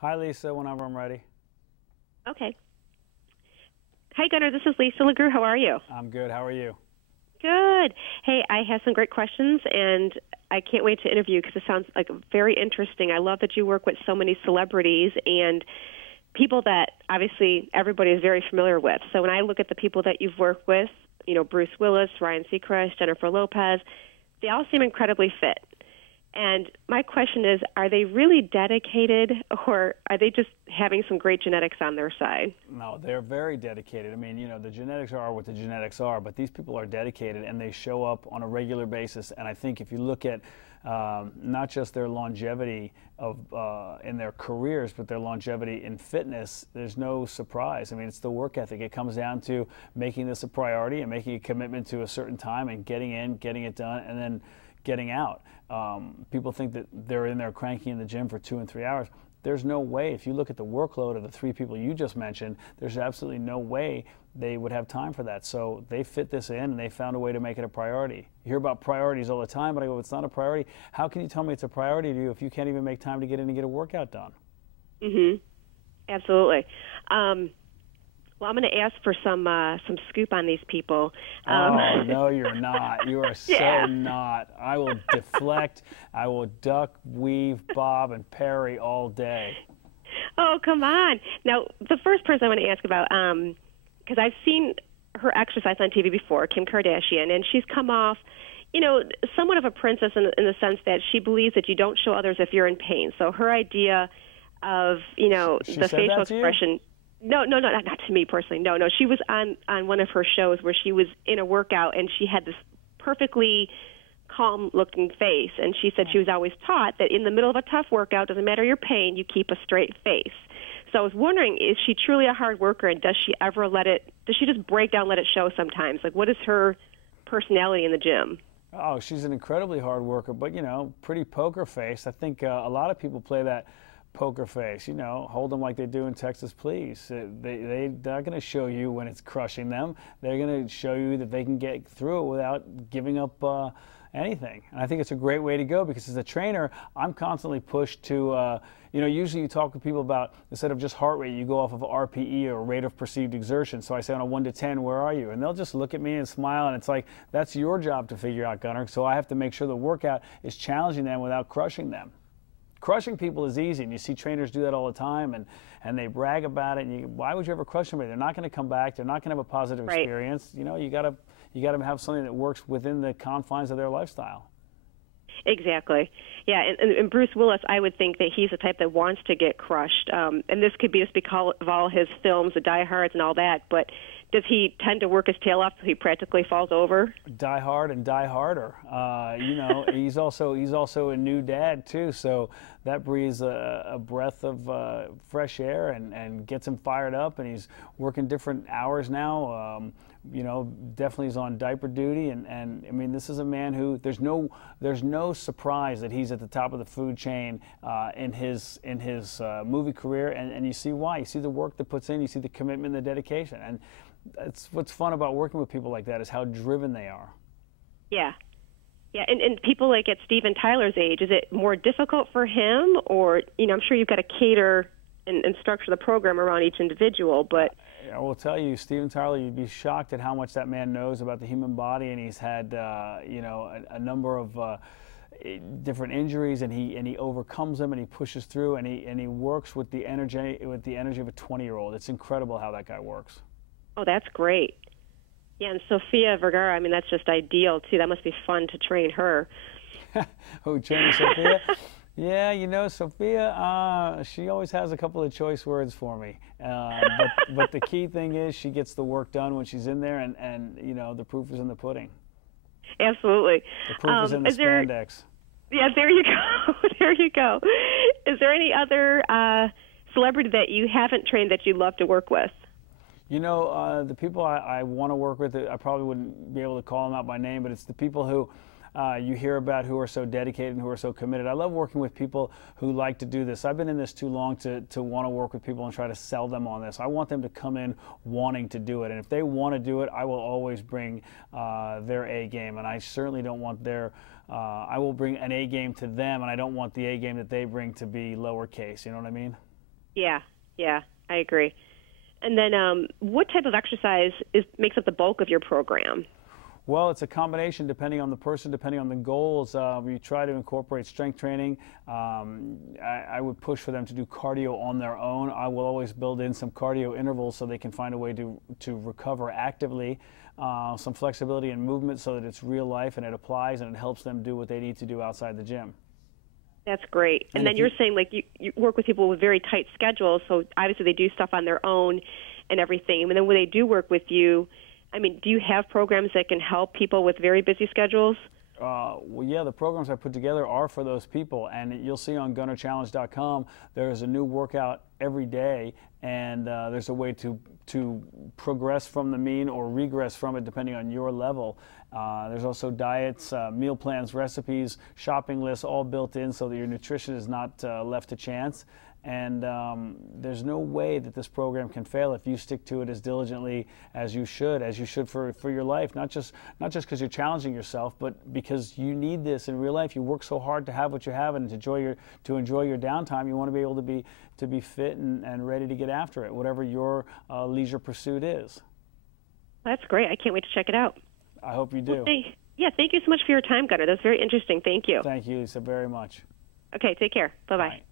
Hi, Lisa, whenever I'm ready. Okay. Hi, Gunnar. This is Lisa LeGroux. How are you? I'm good. How are you? Good. Hey, I have some great questions, and I can't wait to interview because it sounds like very interesting. I love that you work with so many celebrities and people that obviously everybody is very familiar with. So when I look at the people that you've worked with, Bruce Willis, Ryan Seacrest, Jennifer Lopez, they all seem incredibly fit. And my question is, are they really dedicated, or are they just having some great genetics on their side? No, they're very dedicated. I mean, the genetics are what the genetics are, but these people are dedicated and they show up on a regular basis. And I think if you look at not just their longevity in their careers, but their longevity in fitness, there's no surprise. I mean, it's the work ethic. It comes down to making this a priority and making a commitment to a certain time and getting in, getting it done, and then getting out. People think that they're in there cranky in the gym for 2 and 3 hours. There's no way. If you look at the workload of the three people you just mentioned, there's absolutely no way they would have time for that. So they fit this in and they found a way to make it a priority. You hear about priorities all the time, but I go, it's not a priority. How can you tell me it's a priority to you if you can't even make time to get in and get a workout done? Absolutely. Well, I'm going to ask for some scoop on these people. Oh, no, you're not. You are so Yeah. not. I will deflect. I will duck, weave, bob, and parry all day. Oh, come on. Now, the first person I want to ask about, because I've seen her exercise on TV before, Kim Kardashian, and she's come off, somewhat of a princess in the sense that she believes that you don't show others if you're in pain. So her idea of, She the said facial that to you? expression. No, not to me personally. No. She was on one of her shows where she was in a workout and she had this perfectly calm-looking face, and she said she was always taught that in the middle of a tough workout, doesn't matter your pain, you keep a straight face. So I was wondering, is she truly a hard worker, and does she just break down, let it show sometimes? Like, what is her personality in the gym? Oh, she's an incredibly hard worker, but, pretty poker face. I think a lot of people play that poker face, hold them like they do in Texas Please. They're not going to show you when it's crushing them. They're going to show you that they can get through it without giving up anything. And I think it's a great way to go because as a trainer, I'm constantly pushed to, usually you talk to people about, instead of just heart rate, you go off of RPE or rate of perceived exertion. So I say on a 1 to 10, where are you? And they'll just look at me and smile, and it's like, that's your job to figure out, Gunnar. So I have to make sure the workout is challenging them without crushing them. Crushing people is easy, and you see trainers do that all the time, and they brag about it. And why would you ever crush somebody? They're not going to come back. They're not going to have a positive Right. experience. You got to have something that works within the confines of their lifestyle. Exactly. Yeah, and Bruce Willis, I would think that he's the type that wants to get crushed. And this could be just because of all his films, the Die Hards and all that, but does he tend to work his tail off so he practically falls over? Die hard and die harder. He's also a new dad too, so that breathes a breath of fresh air and gets him fired up. And he's working different hours now. Definitely is on diaper duty, and I mean, this is a man who there's no surprise that he's at the top of the food chain in his movie career, and you see why. You see the work that puts in, you see the commitment, and the dedication, and that's what's fun about working with people like that is how driven they are. Yeah. Yeah, and people like at Steven Tyler's age, is it more difficult for him, or, I'm sure you've got to cater and structure the program around each individual, but I will tell you, Steven Tyler, you'd be shocked at how much that man knows about the human body, and he's had, a number of different injuries, and he overcomes them, and he pushes through, and he works with the energy of a 20-year-old. It's incredible how that guy works. oh, that's great. Yeah, and Sofia Vergara, I mean, that's just ideal, too. That must be fun to train her. Who, training Sofia? Yeah, Sofia, she always has a couple of choice words for me. But the key thing is she gets the work done when she's in there, and the proof is in the pudding. Absolutely. The proof is in the spandex. Yeah, there you go. There you go. Is there any other celebrity that you haven't trained that you'd love to work with? The people I want to work with, I probably wouldn't be able to call them out by name, but it's the people who you hear about who are so dedicated and who are so committed. I love working with people who like to do this. I've been in this too long to want to work with people and try to sell them on this. I want them to come in wanting to do it. And if they want to do it, I will always bring their A game. And I certainly don't want I will bring an A game to them, and I don't want the A game that they bring to be lowercase. You know what I mean? Yeah, I agree. And then what type of exercise makes up the bulk of your program? Well, it's a combination depending on the person, depending on the goals. We try to incorporate strength training. I would push for them to do cardio on their own. I will always build in some cardio intervals so they can find a way to recover actively. Some flexibility and movement so that it's real life and it applies and it helps them do what they need to do outside the gym. That's great. And then you're saying like you work with people with very tight schedules, so obviously they do stuff on their own and everything. And then when they do work with you, I mean, do you have programs that can help people with very busy schedules? Well, yeah, the programs I put together are for those people, and you'll see on GunnerChallenge.com there's a new workout every day, and there's a way to progress from the mean or regress from it depending on your level. There's also diets, meal plans, recipes, shopping lists all built in so that your nutrition is not left to chance. And there's no way that this program can fail if you stick to it as diligently as you should for your life, not just because you're challenging yourself, but because you need this in real life. You work so hard to have what you have and to enjoy your downtime. You want to be able to be fit and ready to get after it, whatever your leisure pursuit is. That's great. I can't wait to check it out. I hope you do. Well, thank you so much for your time, Gunner. That's very interesting. Thank you. Thank you, Lisa, very much. Okay, take care. Bye-bye. Bye.